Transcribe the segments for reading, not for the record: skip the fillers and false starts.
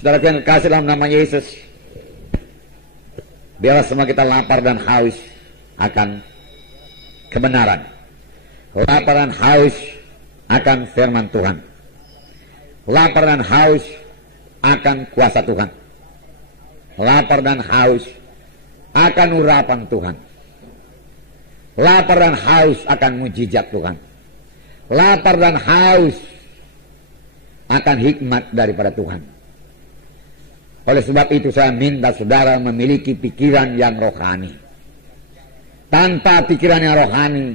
Saudara yang kekasih dalam nama Yesus, biarlah semua kita lapar dan haus akan kebenaran, lapar dan haus akan firman Tuhan, lapar dan haus akan kuasa Tuhan, lapar dan haus akan urapan Tuhan, lapar dan haus akan mujizat Tuhan, lapar dan haus akan hikmat daripada Tuhan. Oleh sebab itu saya minta saudara memiliki pikiran yang rohani. Tanpa pikiran yang rohani,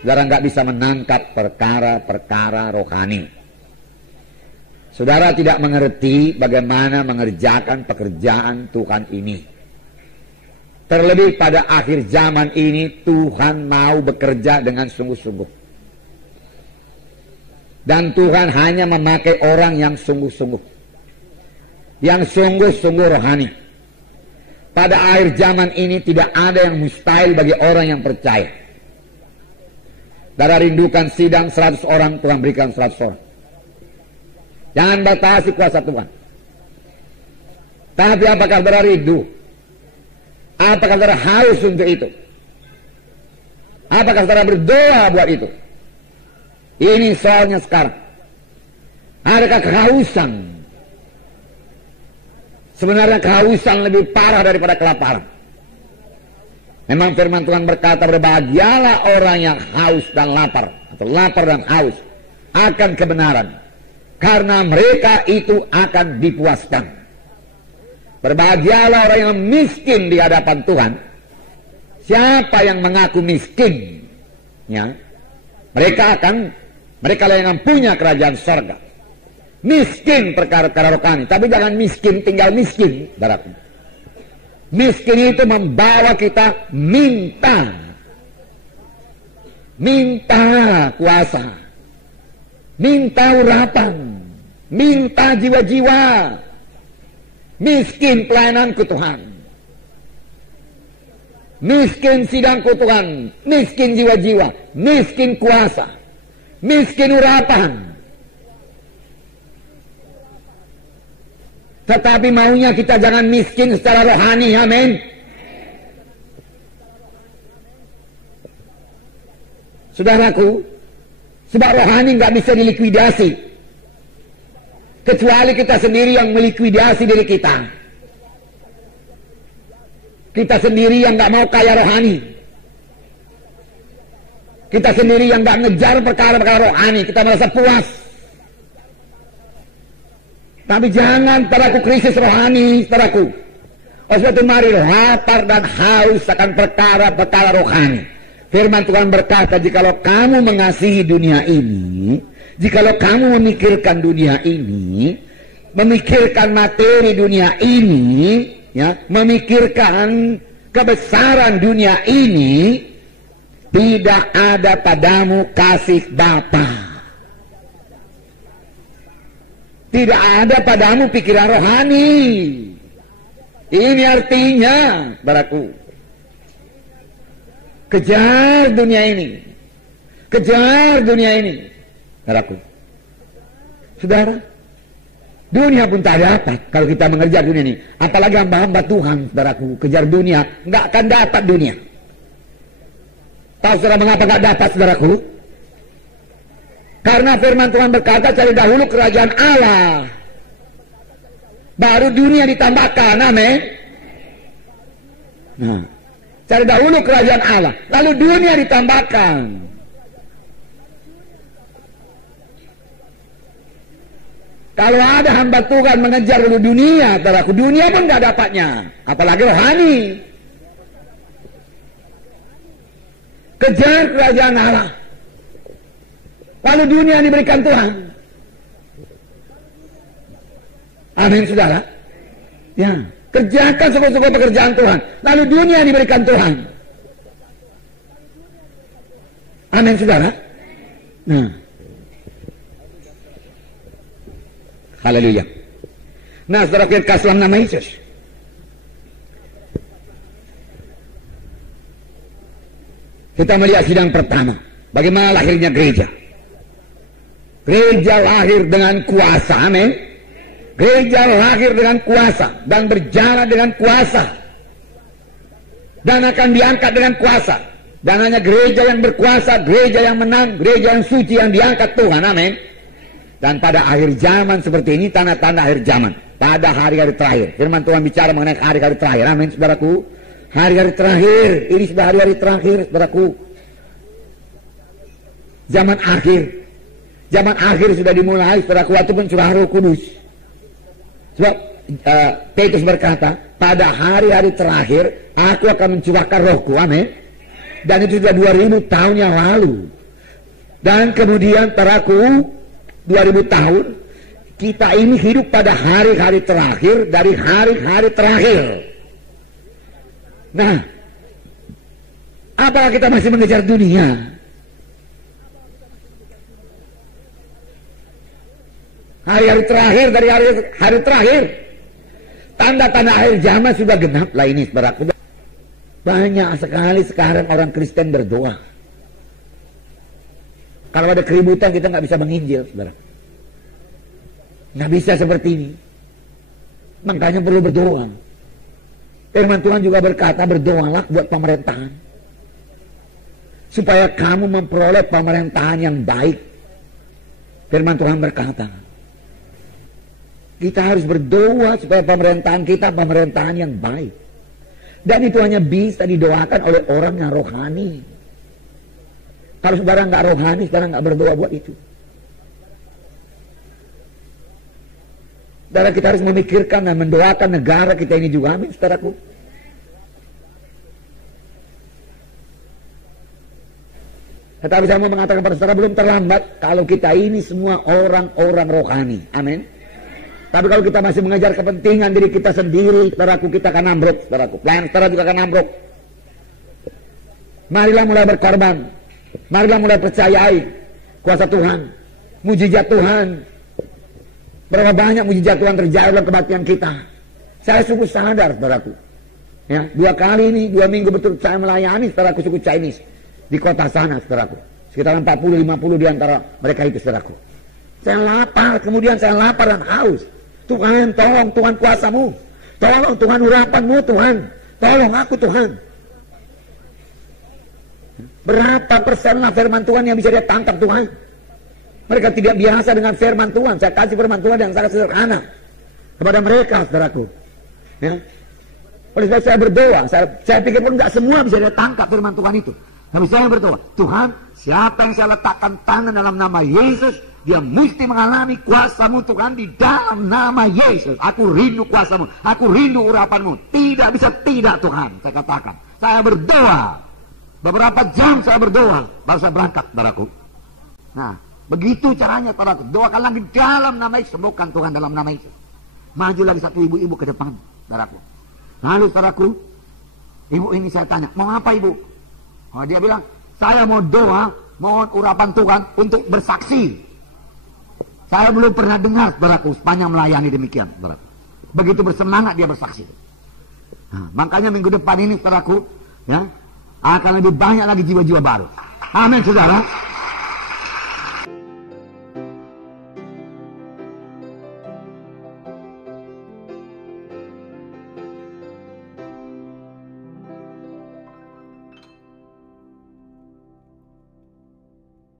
saudara nggak bisa menangkap perkara-perkara rohani. Saudara tidak mengerti bagaimana mengerjakan pekerjaan Tuhan ini. Terlebih pada akhir zaman ini, Tuhan mau bekerja dengan sungguh-sungguh. Dan Tuhan hanya memakai orang yang sungguh-sungguh, yang sungguh-sungguh rohani. Pada akhir zaman ini tidak ada yang mustahil bagi orang yang percaya. Saudara rindukan sidang 100 orang, Tuhan berikan 100 orang. Jangan batasi kuasa Tuhan. Tapi apakah saudara rindu? Apakah saudara haus untuk itu? Apakah saudara berdoa buat itu? Ini soalnya sekarang. Adakah kehausan? Sebenarnya kehausan lebih parah daripada kelaparan. Memang firman Tuhan berkata, berbahagialah orang yang haus dan lapar, atau lapar dan haus akan kebenaran, karena mereka itu akan dipuaskan. Berbahagialah orang yang miskin di hadapan Tuhan. Siapa yang mengaku miskin, ya, mereka lah yang punya kerajaan sorga. Miskin perkara-perkara rohani, tapi jangan miskin tinggal miskin, saudaraku. Miskin itu membawa kita minta kuasa, minta urapan, minta jiwa-jiwa. Miskin pelayananku Tuhan, miskin sidangku Tuhan, miskin jiwa-jiwa, miskin kuasa, miskin urapan. Tetapi maunya kita jangan miskin secara rohani, amin. Saudaraku, sebab rohani nggak bisa dilikuidasi, kecuali kita sendiri yang melikuidasi diri kita. Kita sendiri yang nggak mau kaya rohani. Kita sendiri yang nggak ngejar perkara-perkara rohani. Kita merasa puas. Tapi jangan, saudaraku, krisis rohani, saudaraku. Oleh sebab itu mari lapar dan haus akan perkara-perkara rohani. Firman Tuhan berkata, jikalau kamu mengasihi dunia ini, jikalau kamu memikirkan dunia ini, memikirkan materi dunia ini, ya, memikirkan kebesaran dunia ini, tidak ada padamu kasih Bapa. Tidak ada padamu pikiran rohani. Ini artinya, saudaraku, kejar dunia ini. Kejar dunia ini, saudaraku. Saudara, dunia pun tak dapat kalau kita mengejar dunia ini. Apalagi hamba-hamba Tuhan, saudaraku, kejar dunia, nggak akan dapat dunia. Tahu saudara mengapa nggak dapat, saudaraku? Karena firman Tuhan berkata, cari dahulu kerajaan Allah, baru dunia ditambahkan, amin. Nah, cari dahulu kerajaan Allah, lalu dunia ditambahkan. Kalau ada hamba Tuhan mengejar dulu dunia, saudaraku, dunia pun tidak dapatnya, apalagi rohani. Kejar kerajaan Allah, lalu dunia diberikan Tuhan. Amin, saudara. Ya, kerjakan sungguh-sungguh pekerjaan Tuhan, lalu dunia diberikan Tuhan. Amin, saudara. Nah, haleluya. Nah, saudara kita kasih dalam nama Yesus. Kita melihat sidang pertama, bagaimana lahirnya gereja. Gereja lahir dengan kuasa, amin. Gereja lahir dengan kuasa dan berjalan dengan kuasa dan akan diangkat dengan kuasa. Dan hanya gereja yang berkuasa, gereja yang menang, gereja yang suci yang diangkat Tuhan. Amin. Dan pada akhir zaman seperti ini, tanda-tanda akhir zaman, pada hari-hari terakhir, firman Tuhan bicara mengenai hari-hari terakhir. Amin, saudaraku. Hari-hari terakhir, ini sudah hari-hari terakhir, saudaraku. Zaman akhir sudah dimulai, saudaraku, waktu pencurahan Roh Kudus. Sebab Petrus berkata, pada hari-hari terakhir aku akan mencurahkan rohku. Amin. Dan itu sudah 2000 tahun yang lalu. Dan kemudian saudaraku, 2000 tahun kita ini hidup pada hari-hari terakhir dari hari-hari terakhir. Nah, apakah kita masih mengejar dunia? Hari-hari terakhir dari hari terakhir, tanda-tanda akhir zaman sudah genap lah ini, saudaraku. Banyak sekali sekarang orang Kristen berdoa. Kalau ada keributan kita nggak bisa menginjil, saudara. Nggak bisa seperti ini. Makanya perlu berdoa. Firman Tuhan juga berkata, berdoalah buat pemerintahan, supaya kamu memperoleh pemerintahan yang baik. Firman Tuhan berkata, kita harus berdoa supaya pemerintahan kita pemerintahan yang baik. Dan itu hanya bisa didoakan oleh orang yang rohani. Kalau saudara nggak rohani, saudara nggak berdoa buat itu. Saudara, kita harus memikirkan dan mendoakan negara kita ini juga. Amin, saudaraku. Tetapi saya mau mengatakan pada saudara, belum terlambat kalau kita ini semua orang-orang rohani. Amin. Tapi kalau kita masih mengejar kepentingan diri kita sendiri, saudaraku, kita akan ambruk, saudaraku. Pelayanan saudara juga akan ambruk. Marilah mulai berkorban. Marilah mulai percayai kuasa Tuhan, mujizat Tuhan. Berapa banyak mujizat Tuhan terjadi dalam kebaktian kita. Saya sungguh sadar, saudaraku. Ya, 2 kali ini, 2 minggu betul saya melayani saudaraku suku Chinese di kota sana, saudaraku. Sekitar 40-50 di antara mereka itu, saudaraku. Saya lapar, kemudian saya lapar dan haus. Tuhan, tolong Tuhan kuasamu. Tolong Tuhan urapanmu, Tuhan. Tolong aku, Tuhan. Berapa persen lah firman Tuhan yang bisa dia tangkap, Tuhan? Mereka tidak biasa dengan firman Tuhan. Saya kasih firman Tuhan yang sangat sederhana kepada mereka, saudaraku. Ya. Oleh sebab saya berdoa, saya pikir pun nggak semua bisa dia tangkap firman Tuhan itu. Tapi saya berdoa, Tuhan, siapa yang saya letakkan tangan dalam nama Yesus, dia mesti mengalami kuasa-Mu, Tuhan, di dalam nama Yesus. Aku rindu kuasa-Mu, aku rindu urapan-Mu. Tidak bisa tidak, Tuhan, saya katakan. Saya berdoa, beberapa jam saya berdoa, baru saya berangkat, saudaraku. Nah, begitu caranya, saudaraku. Doakan lagi dalam nama Yesus, sembuhkan Tuhan dalam nama Yesus. Maju lagi satu ibu-ibu ke depan, saudaraku. Lalu, saudaraku, ibu ini saya tanya, mau apa ibu? Oh, dia bilang, saya mau doa, mohon urapan Tuhan untuk bersaksi. Saya belum pernah dengar, saudaraku, sepanjang melayani demikian, saudaraku. Begitu bersemangat dia bersaksi. Nah, makanya minggu depan ini, saudaraku, ya, akan lebih banyak lagi jiwa-jiwa baru. Amin, saudara.